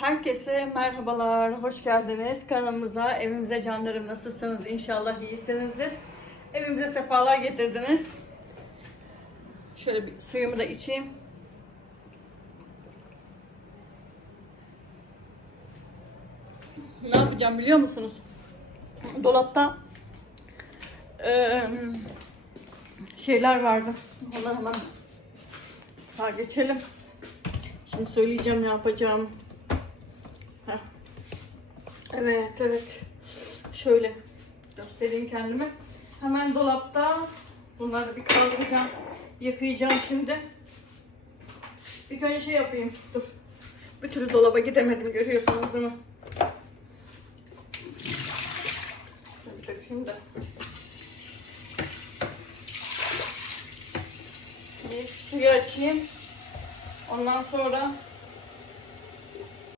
Herkese merhabalar, hoş geldiniz kanalımıza, evimize canlarım nasılsınız? İnşallah iyisinizdir. Evimize sefalar getirdiniz. Şöyle bir suyumu da içeyim. Ne yapacağım biliyor musunuz? Dolapta eee, şeyler vardı. Onları hemen ha geçelim. Şimdi söyleyeceğim ne yapacağım. Heh. Evet evet. Şöyle göstereyim kendimi. Hemen dolapta bunları bir kaldıracağım. Yıkayacağım şimdi. Bir önce şey yapayım. Dur. Bir türlü dolaba gidemedim görüyorsunuz değil mi? De. Bir suyu açayım. Ondan sonra